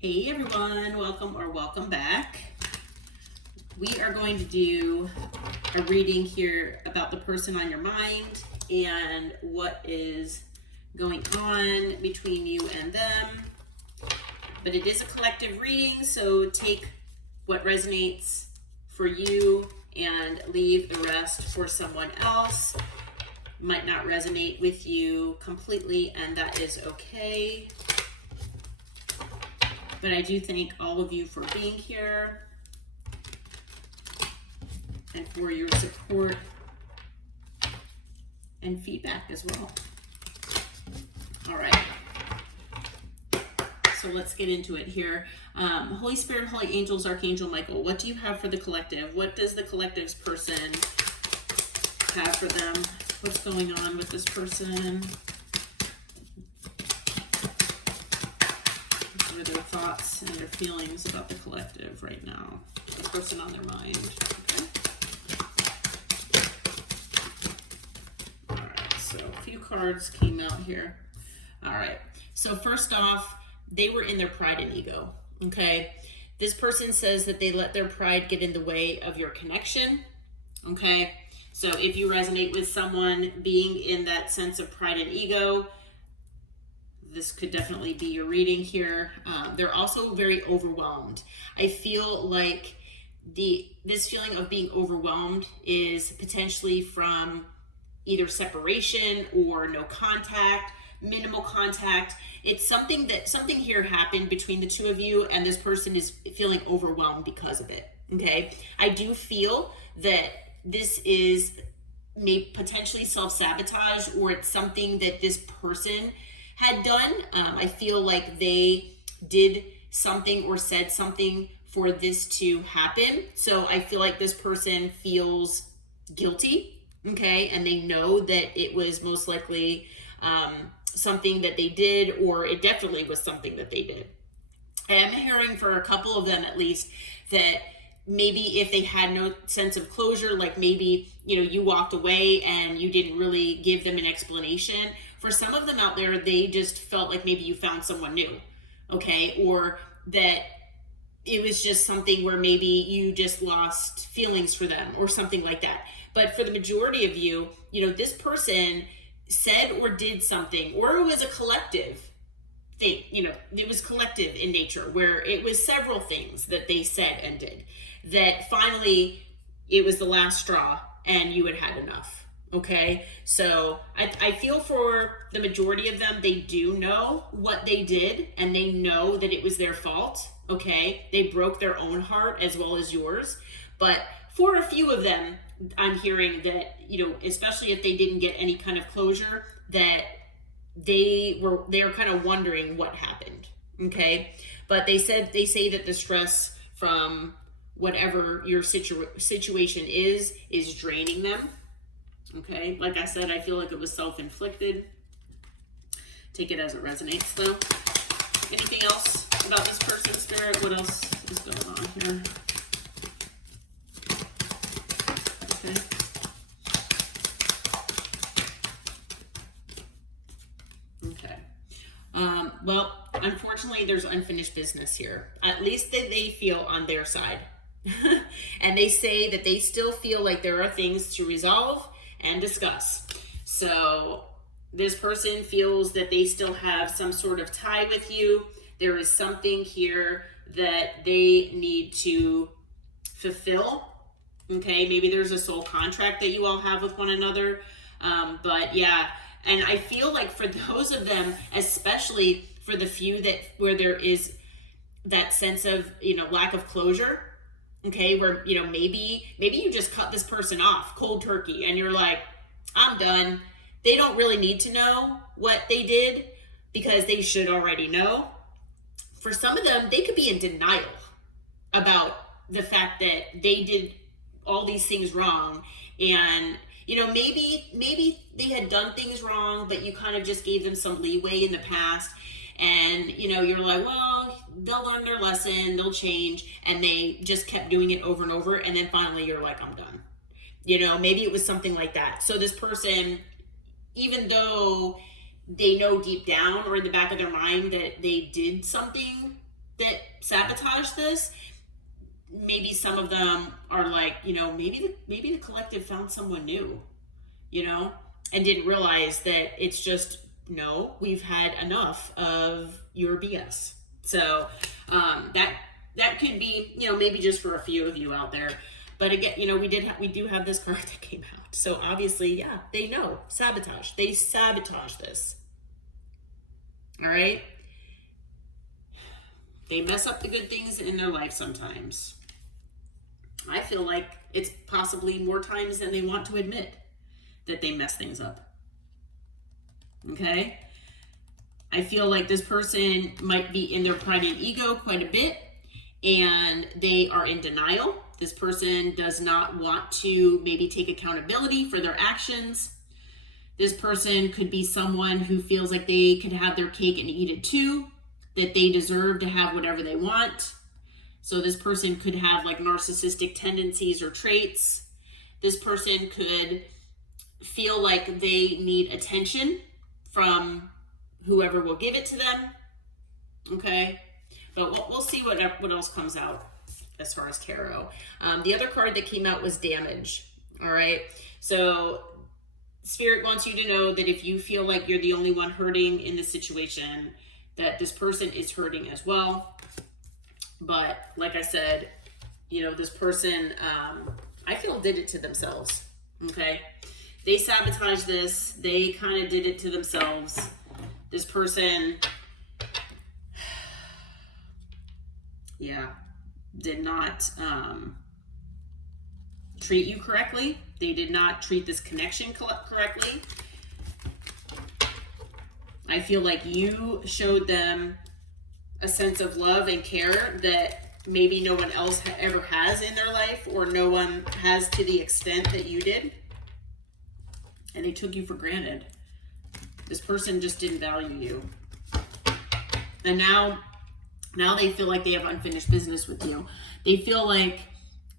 Hey everyone, welcome back. We are going to do a reading here about the person on your mind and what is going on between you and them. But it is a collective reading, so take what resonates for you and leave the rest for someone else. Might not resonate with you completely, and that is okay. But I do thank all of you for being here and for your support and feedback as well. All right. So let's get into it here. Holy Spirit, Holy Angels, Archangel Michael, what do you have for the collective? What does the collective's person have for them? What's going on with this person? What are their thoughts and their feelings about the collective right now? The person on their mind. Okay. All right, so a few cards came out here. All right, so first off, they were in their pride and ego. Okay, this person says that they let their pride get in the way of your connection. Okay, so if you resonate with someone being in that sense of pride and ego, this could definitely be your reading here. They're also very overwhelmed. I feel like this feeling of being overwhelmed is potentially from either separation or no contact, minimal contact. It's something here happened between the two of you, and this person is feeling overwhelmed because of it. Okay, I do feel that this is maybe potentially self-sabotage, or it's something that this person had done. I feel like they did something or said something for this to happen. So I feel like this person feels guilty, okay? And they know that it was most likely something that they did, or it definitely was something that they did. I am hearing for a couple of them at least that maybe if they had no sense of closure, like maybe, you walked away and you didn't really give them an explanation. For some of them out there, they just felt like maybe you found someone new, okay? Or that it was just something where maybe you just lost feelings for them or something like that. But for the majority of you, this person said or did something, or it was a collective thing, it was collective in nature, where it was several things that they said and did, that finally it was the last straw and you had had enough. Okay, so I feel for the majority of them, they do know what they did and they know that it was their fault. Okay, they broke their own heart as well as yours. But for a few of them, I'm hearing that, especially if they didn't get any kind of closure, that they're kind of wondering what happened. Okay, but they say that the stress from whatever your situation is draining them. Okay, like I said, I feel like it was self-inflicted. Take it as it resonates, though. Anything else about this person, Spirit? What else is going on here? Okay. Well, unfortunately, there's unfinished business here. At least that they feel on their side. And they say that they still feel like there are things to resolve and discuss. So this person feels that they still have some sort of tie with you. There is something here that they need to fulfill. Okay, maybe there's a soul contract that you all have with one another. But yeah, and I feel like for those of them, especially for the few where there is that sense of, lack of closure. Okay, where, maybe you just cut this person off cold turkey and you're like, I'm done. They don't really need to know what they did because they should already know. For some of them, they could be in denial about the fact that they did all these things wrong. And, maybe they had done things wrong, but you kind of just gave them some leeway in the past. And, you're like, well, they'll learn their lesson, they'll change. And they just kept doing it over and over. And then finally you're like, I'm done. Maybe it was something like that. So this person, even though they know deep down or in the back of their mind that they did something that sabotage this, maybe some of them are like, maybe the collective found someone new, and didn't realize that it's just, no, we've had enough of your BS. So that could be, maybe just for a few of you out there. But again, we do have this card that came out. So obviously, yeah, they know sabotage. They sabotage this. All right. They mess up the good things in their life sometimes. I feel like it's possibly more times than they want to admit that they mess things up. Okay? I feel like this person might be in their pride and ego quite a bit, and they are in denial. This person does not want to maybe take accountability for their actions. This person could be someone who feels like they could have their cake and eat it too, that they deserve to have whatever they want. So this person could have like narcissistic tendencies or traits. This person could feel like they need attention from whoever will give it to them. Okay, but we'll see what else comes out as far as tarot. The other card that came out was damage. All right, so Spirit wants you to know that if you feel like you're the only one hurting in this situation, that this person is hurting as well. But like I said, this person, I feel did it to themselves. Okay, they sabotaged this. They kind of did it to themselves. This person, did not treat you correctly. They did not treat this connection correctly. I feel like you showed them a sense of love and care that maybe no one else ever has in their life, or no one has to the extent that you did. And they took you for granted. This person just didn't value you. And now they feel like they have unfinished business with you. They feel like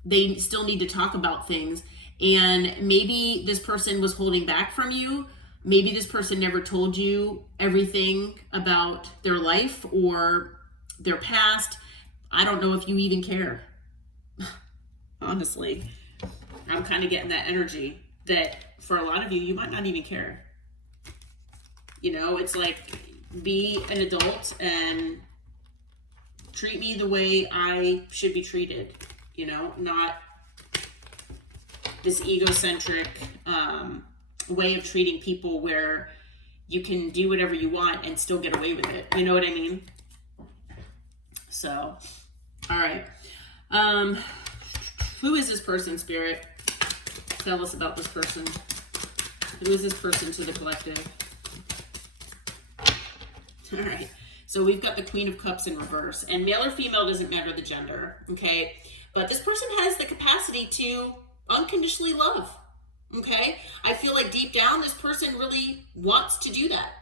they still need to talk about things. And maybe this person was holding back from you. Maybe this person never told you everything about their life or their past. I don't know if you even care. Honestly, I'm kind of getting that energy that for a lot of you, you might not even care. It's like, be an adult and treat me the way I should be treated, not this egocentric way of treating people where you can do whatever you want and still get away with it. You know what I mean? So, all right. Who is this person, Spirit? Tell us about this person. Who is this person to the collective? All right. So we've got the Queen of Cups in reverse, and male or female doesn't matter the gender. Okay. But this person has the capacity to unconditionally love. Okay. I feel like deep down, this person really wants to do that,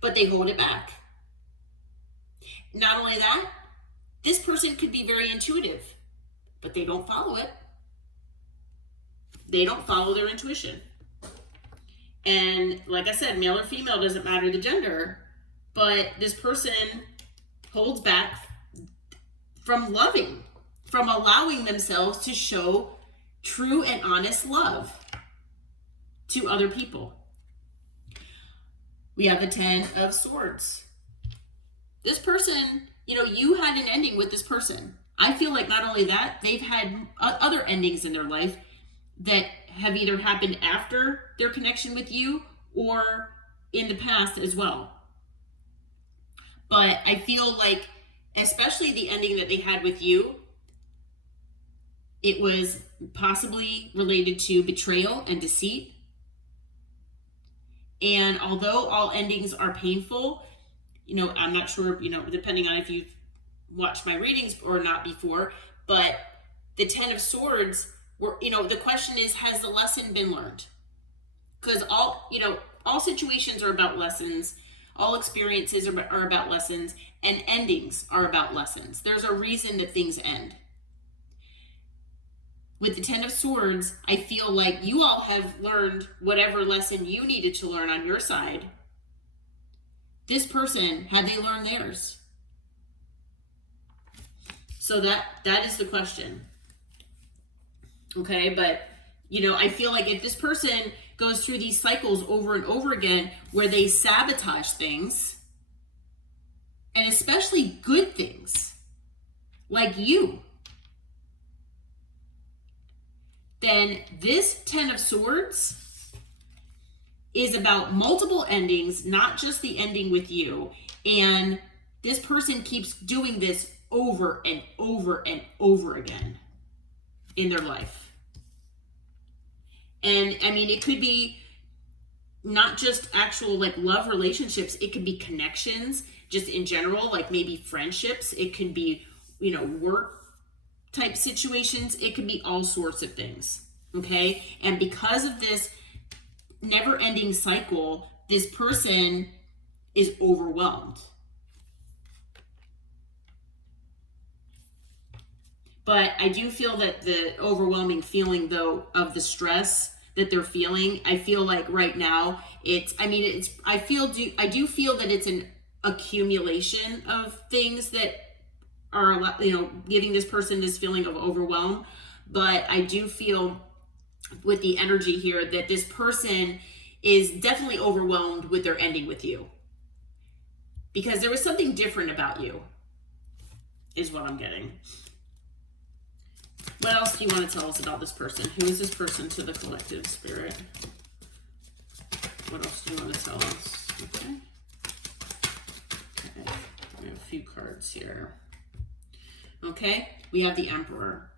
but they hold it back. Not only that, this person could be very intuitive, but they don't follow it. They don't follow their intuition. And like I said, male or female doesn't matter the gender, but this person holds back from loving, from allowing themselves to show true and honest love to other people. We have the 10 of Swords. This person, you had an ending with this person. I feel like not only that, they've had other endings in their life that have either happened after their connection with you or in the past as well. But I feel like, especially the ending that they had with you, it was possibly related to betrayal and deceit. And although all endings are painful, I'm not sure, depending on if you've watched my readings or not before, but the 10 of Swords were, the question is, has the lesson been learned? Because all situations are about lessons. All experiences are about lessons, and endings are about lessons. There's a reason that things end. With the 10 of Swords, I feel like you all have learned whatever lesson you needed to learn on your side. This person, had they learned theirs? So that is the question. Okay, but I feel like if this person goes through these cycles over and over again where they sabotage things, and especially good things, like you, then this 10 of Swords is about multiple endings, not just the ending with you. And this person keeps doing this over and over and over again in their life. And I mean, it could be not just actual like love relationships, it could be connections just in general, like maybe friendships. It could be, work type situations. It could be all sorts of things. Okay. And because of this never ending cycle, this person is overwhelmed. But I do feel that the overwhelming feeling, though, of the stress that they're feeling, I feel like right now I do feel that it's an accumulation of things that are, giving this person this feeling of overwhelm. But I do feel with the energy here that this person is definitely overwhelmed with their ending with you, because there was something different about you, is what I'm getting. What else do you want to tell us about this person? Who is this person to the collective spirit? What else do you want to tell us? Okay. We have a few cards here. Okay. We have the Emperor.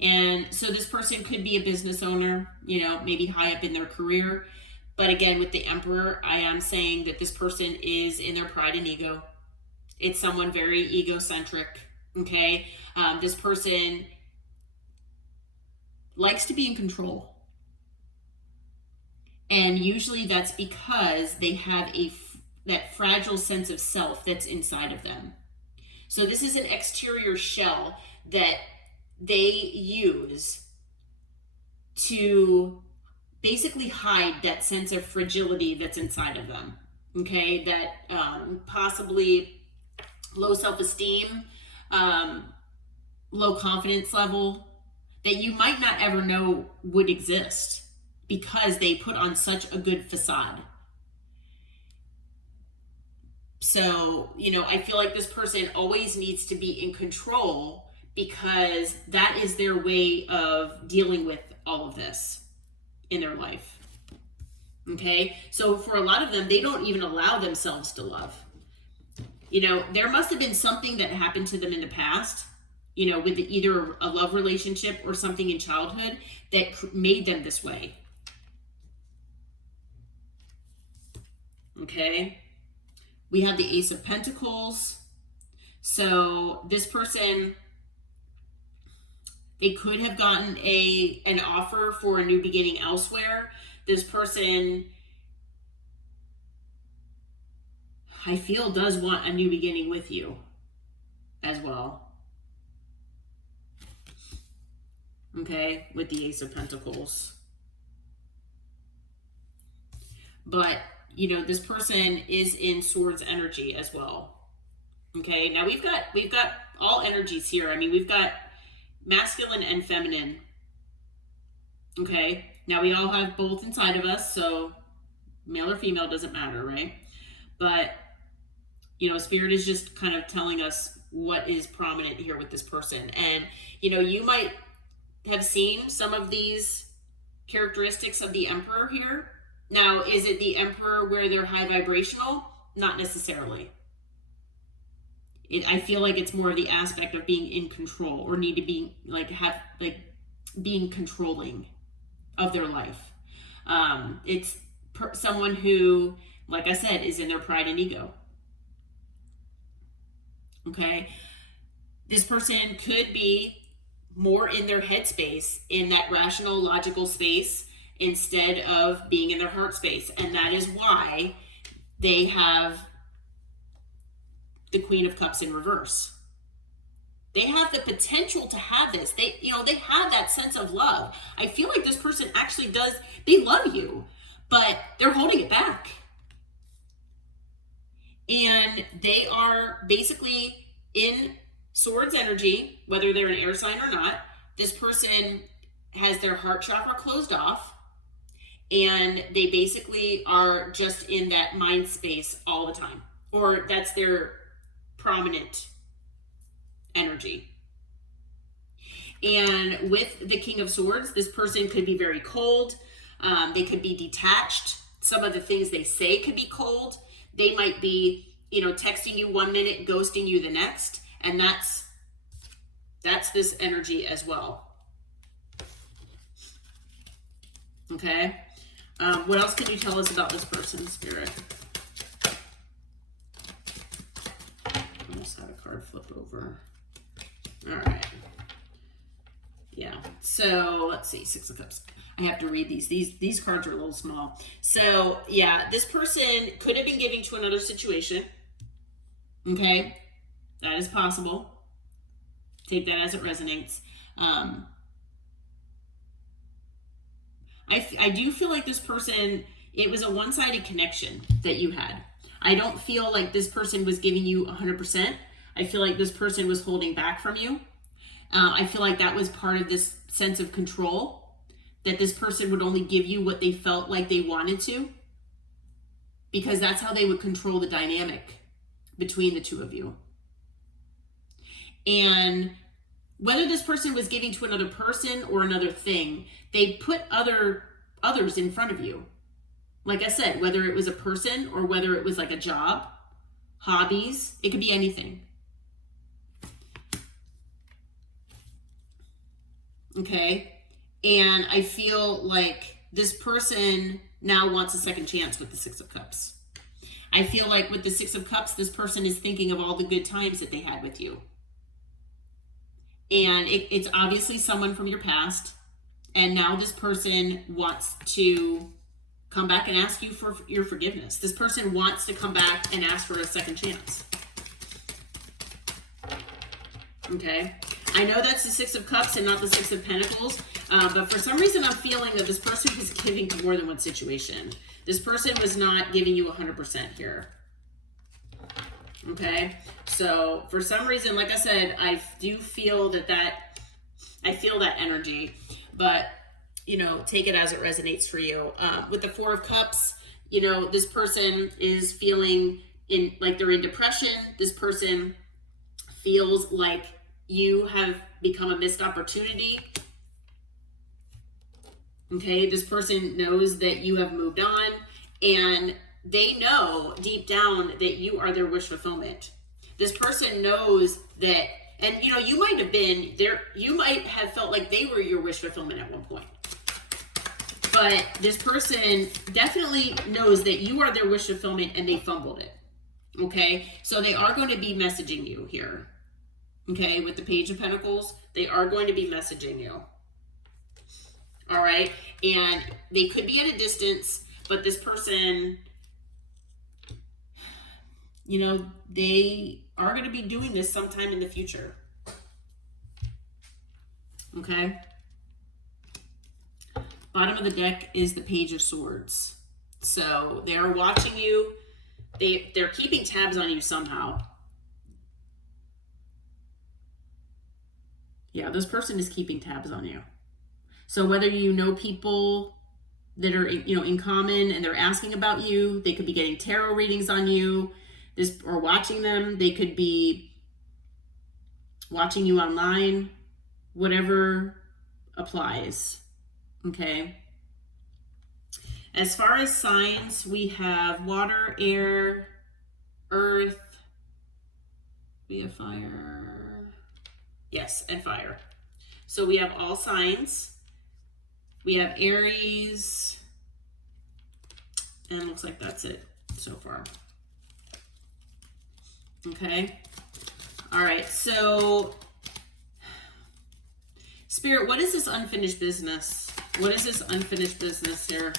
And so this person could be a business owner, maybe high up in their career. But again, with the Emperor, I am saying that this person is in their pride and ego. It's someone very egocentric. Okay. This person likes to be in control. And usually that's because they have that fragile sense of self that's inside of them. So this is an exterior shell that they use to basically hide that sense of fragility that's inside of them. Okay, that possibly low self-esteem, low confidence level, that you might not ever know would exist because they put on such a good facade. So, I feel like this person always needs to be in control because that is their way of dealing with all of this in their life. Okay? So for a lot of them, they don't even allow themselves to love. There must have been something that happened to them in the past, with either a love relationship or something in childhood that made them this way. Okay. We have the Ace of Pentacles. So this person, they could have gotten an offer for a new beginning elsewhere. This person, I feel, does want a new beginning with you as well. Okay, with the Ace of Pentacles. But, this person is in Swords energy as well. Okay, now we've got all energies here. I mean, we've got masculine and feminine. Okay, now we all have both inside of us, so male or female doesn't matter, right? But, Spirit is just kind of telling us what is prominent here with this person. And, you might have seen some of these characteristics of the Emperor here. Now, is it the Emperor where they're high vibrational? Not necessarily. I feel like it's more of the aspect of being in control or need to be being controlling of their life. It's someone who, like I said, is in their pride and ego. Okay. This person could be more in their headspace, in that rational, logical space, instead of being in their heart space. And that is why they have the Queen of Cups in reverse. They have the potential to have this. They have that sense of love. I feel like this person actually does, they love you, but they're holding it back. And they are basically in Swords energy, whether they're an air sign or not, this person has their heart chakra closed off, and they basically are just in that mind space all the time, or that's their prominent energy. And with the King of Swords, this person could be very cold. They could be detached. Some of the things they say could be cold. They might be, texting you one minute, ghosting you the next. And that's this energy as well. Okay. What else can you tell us about this person, Spirit? Almost had a card flip over. All right. Yeah. So let's see. Six of Cups. I have to read these. These cards are a little small. So yeah, this person could have been giving to another situation. Okay. That is possible. Take that as it resonates. I do feel like this person, it was a one-sided connection that you had. I don't feel like this person was giving you 100%. I feel like this person was holding back from you. I feel like that was part of this sense of control, that this person would only give you what they felt like they wanted to, because that's how they would control the dynamic between the two of you. And whether this person was giving to another person or another thing, they put others in front of you. Like I said, whether it was a person or whether it was like a job, hobbies, it could be anything. Okay. And I feel like this person now wants a second chance with the Six of Cups. I feel like with the Six of Cups, this person is thinking of all the good times that they had with you. And it's obviously someone from your past. And now this person wants to come back and ask you for your forgiveness. This person wants to come back and ask for a second chance. Okay. I know that's the Six of Cups and not the Six of Pentacles. But for some reason, I'm feeling that this person was giving to more than one situation. This person was not giving you 100% here. Okay. So for some reason, like I said, I do feel I feel that energy, but take it as it resonates for you. With the Four of Cups, this person is feeling like they're in depression. This person feels like you have become a missed opportunity. Okay, this person knows that you have moved on, and they know deep down that you are their wish fulfillment. This person knows that, and you might have been there, you might have felt like they were your wish fulfillment at one point. But this person definitely knows that you are their wish fulfillment, and they fumbled it. Okay, so they are going to be messaging you here. Okay, with the Page of Pentacles, they are going to be messaging you. All right, and they could be at a distance, but this person, they are going to be doing this sometime in the future. Okay. Bottom of the deck is the Page of Swords. So they're watching you. They're keeping tabs on you somehow. Yeah, this person is keeping tabs on you. So whether you know people that are, in common and they're asking about you, they could be getting tarot readings on you, or watching them. They could be watching you online, whatever applies. Okay. As far as signs, we have water, air, earth. We have fire. Yes, and fire. So we have all signs. We have Aries, and it looks like that's it so far. Okay. All right. So, Spirit, what is this unfinished business? What is this unfinished business here?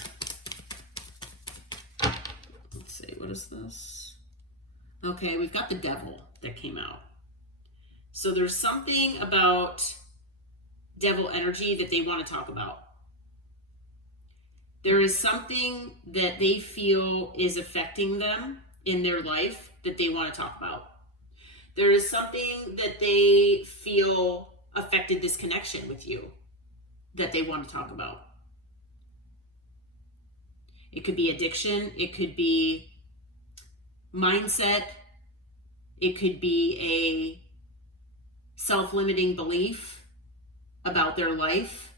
Let's see. What is this? Okay, we've got the Devil that came out. So there's something about devil energy that they want to talk about. There is something that they feel is affecting them in their life that they want to talk about. There is something that they feel affected this connection with you that they want to talk about. It could be addiction. It could be mindset. It could be a self-limiting belief about their life.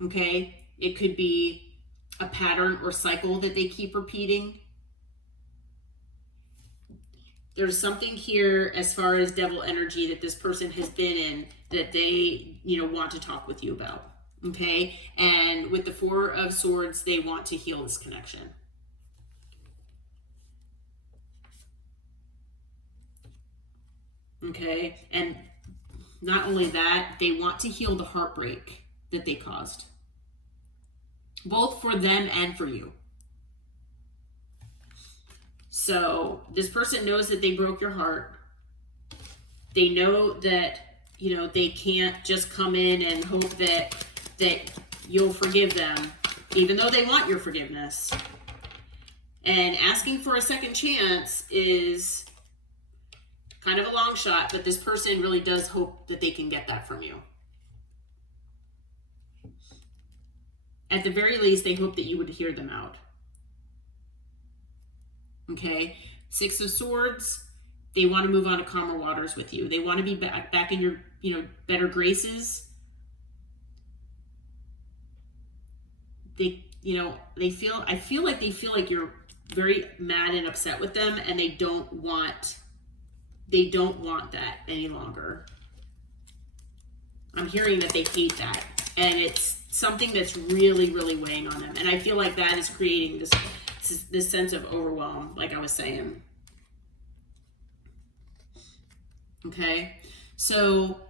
Okay? It could be a pattern or cycle that they keep repeating. There's something here as far as devil energy that this person has been in that they, want to talk with you about. Okay? And with the Four of Swords, they want to heal this connection. Okay? And not only that, they want to heal the heartbreak that they caused. Both for them and for you. So this person knows that they broke your heart. They know that, they can't just come in and hope that you'll forgive them, even though they want your forgiveness. And asking for a second chance is kind of a long shot, but this person really does hope that they can get that from you. At the very least, they hope that you would hear them out. Okay? Six of Swords, they want to move on to calmer waters with you. They want to be back in your, better graces. I feel like they feel like you're very mad and upset with them, and they don't want that any longer. I'm hearing that they hate that, and it's something that's really, really weighing on them. And I feel like that is creating this sense of overwhelm, like I was saying. Okay, so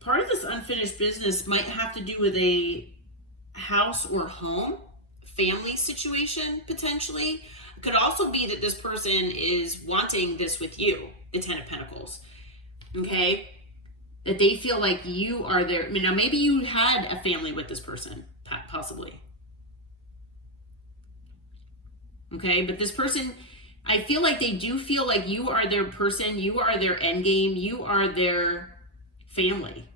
part of this unfinished business might have to do with a house or home, family situation, potentially. It could also be that this person is wanting this with you, the Ten of Pentacles. Okay, that they feel like you are their, now maybe you had a family with this person, possibly. Okay, but this person, I feel like they do feel like you are their person, you are their end game, you are their family,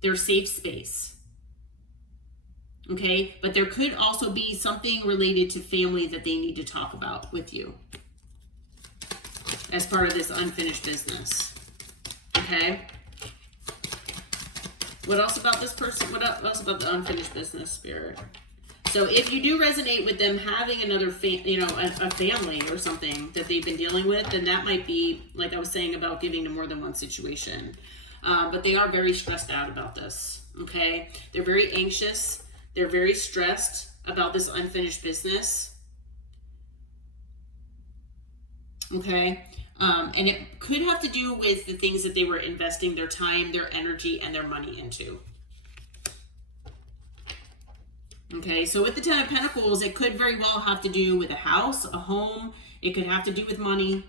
their safe space. Okay, but there could also be something related to family that they need to talk about with you as part of this unfinished business. Okay. What else about this person? What else about the unfinished business, Spirit? So if you do resonate with them having another, a family or something that they've been dealing with, then that might be, like I was saying about giving to more than one situation. But they are very stressed out about this, okay? They're very anxious. They're very stressed about this unfinished business, okay? And it could have to do with the things that they were investing their time, their energy, and their money into. Okay, so with the Ten of Pentacles, it could very well have to do with a house, a home. It could have to do with money.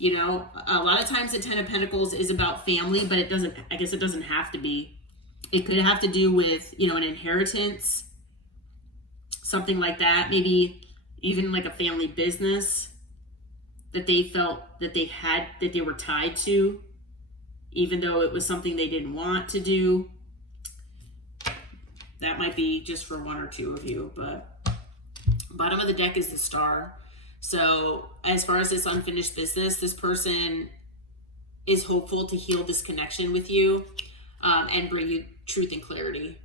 A lot of times the Ten of Pentacles is about family, but it doesn't have to be. It could have to do with, an inheritance, something like that. Maybe even like a family business that they felt that they were tied to, even though it was something they didn't want to do. That might be just for one or two of you, but bottom of the deck is the Star. So as far as this unfinished business, this person is hopeful to heal this connection with you and bring you truth and clarity.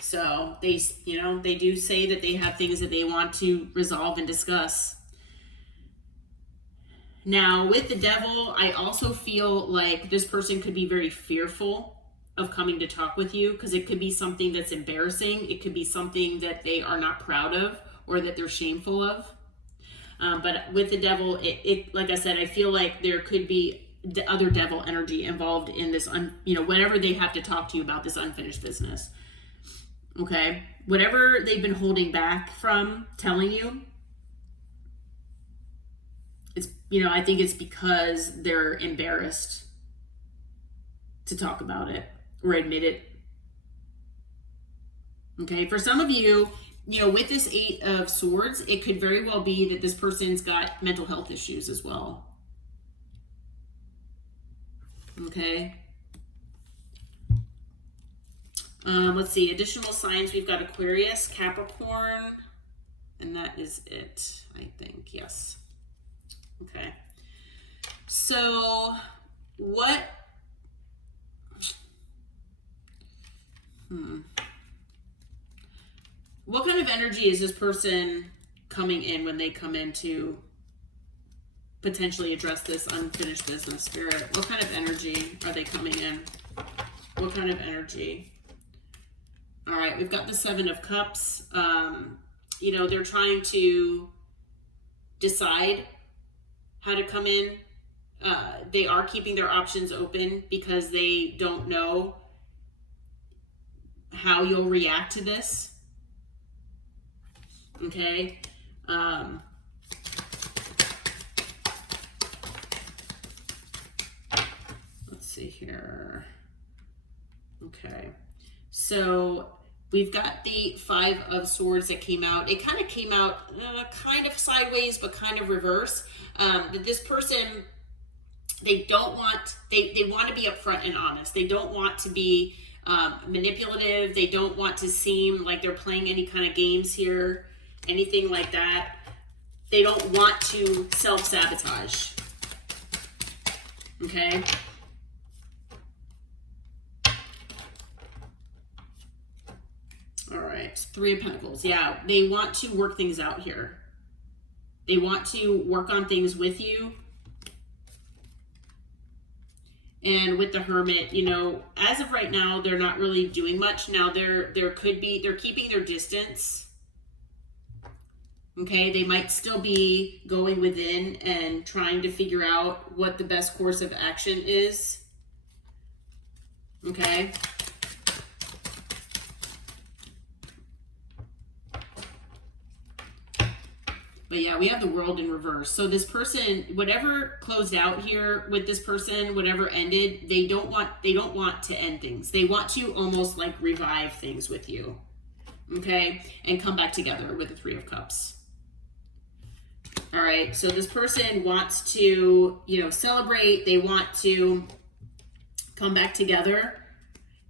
So they do say that they have things that they want to resolve and discuss. Now, with the Devil, I also feel like this person could be very fearful of coming to talk with you, because it could be something that's embarrassing. It could be something that they are not proud of or that they're shameful of. But with the Devil, it like I said, I feel like there could be the other devil energy involved in this, whenever they have to talk to you about this unfinished business. Okay, whatever they've been holding back from telling you, it's, I think it's because they're embarrassed to talk about it or admit it. Okay, for some of you, you know, with this Eight of Swords, it could very well be that this person's got mental health issues as well. Okay. Let's see, additional signs. We've got Aquarius, Capricorn, and that is it, I think. Yes. Okay. So what kind of energy is this person coming in when they come in to potentially address this unfinished business, Spirit? What kind of energy are they coming in? What kind of energy? All right, we've got the Seven of Cups. You know, they're trying to decide how to come in. They are keeping their options open because they don't know how you'll react to this. Okay. Let's see here. Okay. So we've got the Five of Swords that came out. It kind of came out kind of sideways, but kind of reverse. This person, they don't want, they want to be upfront and honest. They don't want to be manipulative. They don't want to seem like they're playing any kind of games here, anything like that. They don't want to self-sabotage. Okay? All right, Three of Pentacles. Yeah, they want to work things out here. They want to work on things with you. And with the Hermit, you know, as of right now, they're not really doing much. Now, they're keeping their distance. Okay, they might still be going within and trying to figure out what the best course of action is. Okay. But yeah, we have the World in reverse. So this person, whatever closed out here with this person, whatever ended, they don't want to end things. They want to almost like revive things with you. Okay? And come back together with the Three of Cups. All right. So this person wants to, you know, celebrate. They want to come back together.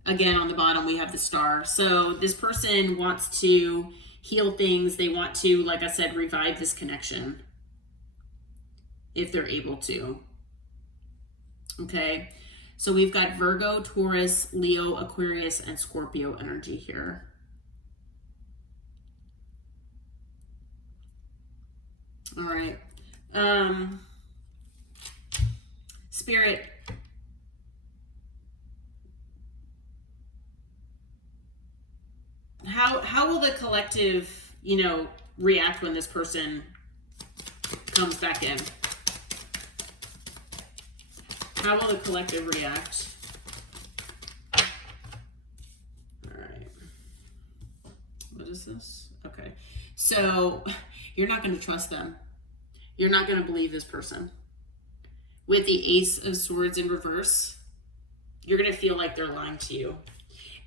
Again, on the bottom, we have the Star. So this person wants to heal things. They want to, like I said, revive this connection if they're able to. Okay, so we've got Virgo, Taurus, Leo, Aquarius, and Scorpio energy here. All right. Spirit, how will the collective, you know, react when this person comes back in? How will the collective react? All right. What is this? Okay. So you're not going to trust them. You're not going to believe this person. With the Ace of Swords in reverse, you're going to feel like they're lying to you.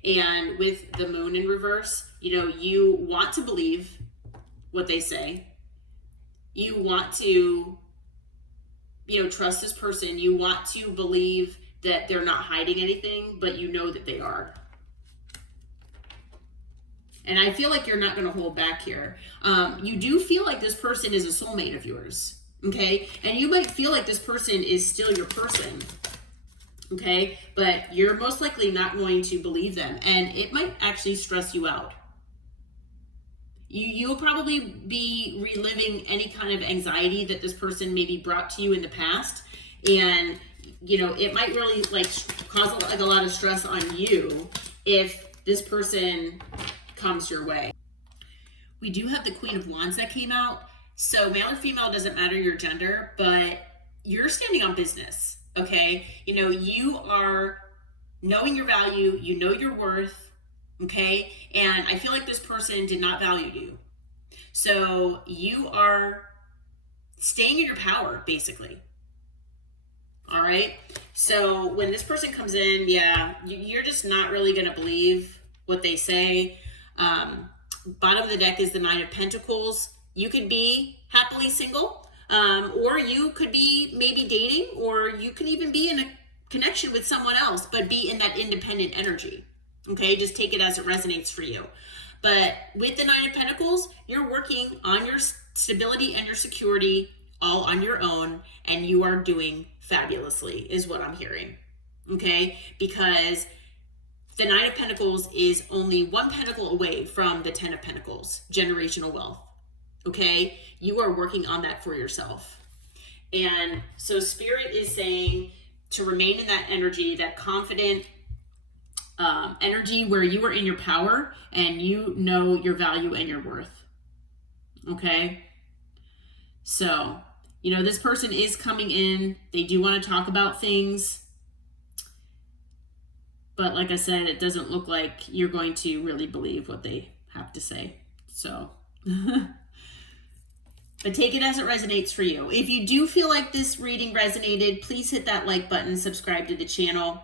And with the Moon in reverse, you know, you want to believe what they say. You want to, you know, trust this person. You want to believe that they're not hiding anything, but you know that they are. And I feel like you're not going to hold back here. You do feel like this person is a soulmate of yours, okay? And you might feel like this person is still your person, okay? But you're most likely not going to believe them. And it might actually stress you out. You'll probably be reliving any kind of anxiety that this person maybe brought to you in the past. And, you know, it might really like cause like a lot of stress on you if this person comes your way. We do have the Queen of Wands that came out. So male or female, doesn't matter your gender, but you're standing on business, okay? You know, you are knowing your value, you know your worth, okay? And I feel like this person did not value you. So you are staying in your power, basically. All right? So when this person comes in, yeah, you're just not really going to believe what they say. Bottom of the deck is the Nine of Pentacles. You could be happily single, or you could be maybe dating, or you could even be in a connection with someone else, but be in that independent energy. Okay, just take it as it resonates for you. But with the Nine of Pentacles, you're working on your stability and your security all on your own, and you are doing fabulously, is what I'm hearing. Okay, because the Nine of Pentacles is only one pentacle away from the Ten of Pentacles, generational wealth. Okay, you are working on that for yourself. And so Spirit is saying to remain in that energy, that confident energy where you are in your power and you know your value and your worth. Okay, so, you know, this person is coming in. They do want to talk about things. But like I said, it doesn't look like you're going to really believe what they have to say. So, but take it as it resonates for you. If you do feel like this reading resonated, please hit that like button, subscribe to the channel.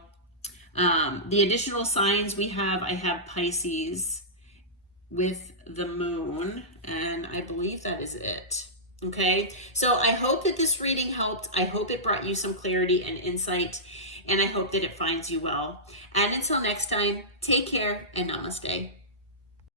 The additional signs we have, I have Pisces with the moon, and I believe that is it. Okay, so I hope that this reading helped. I hope it brought you some clarity and insight, and I hope that it finds you well. And until next time, take care and namaste.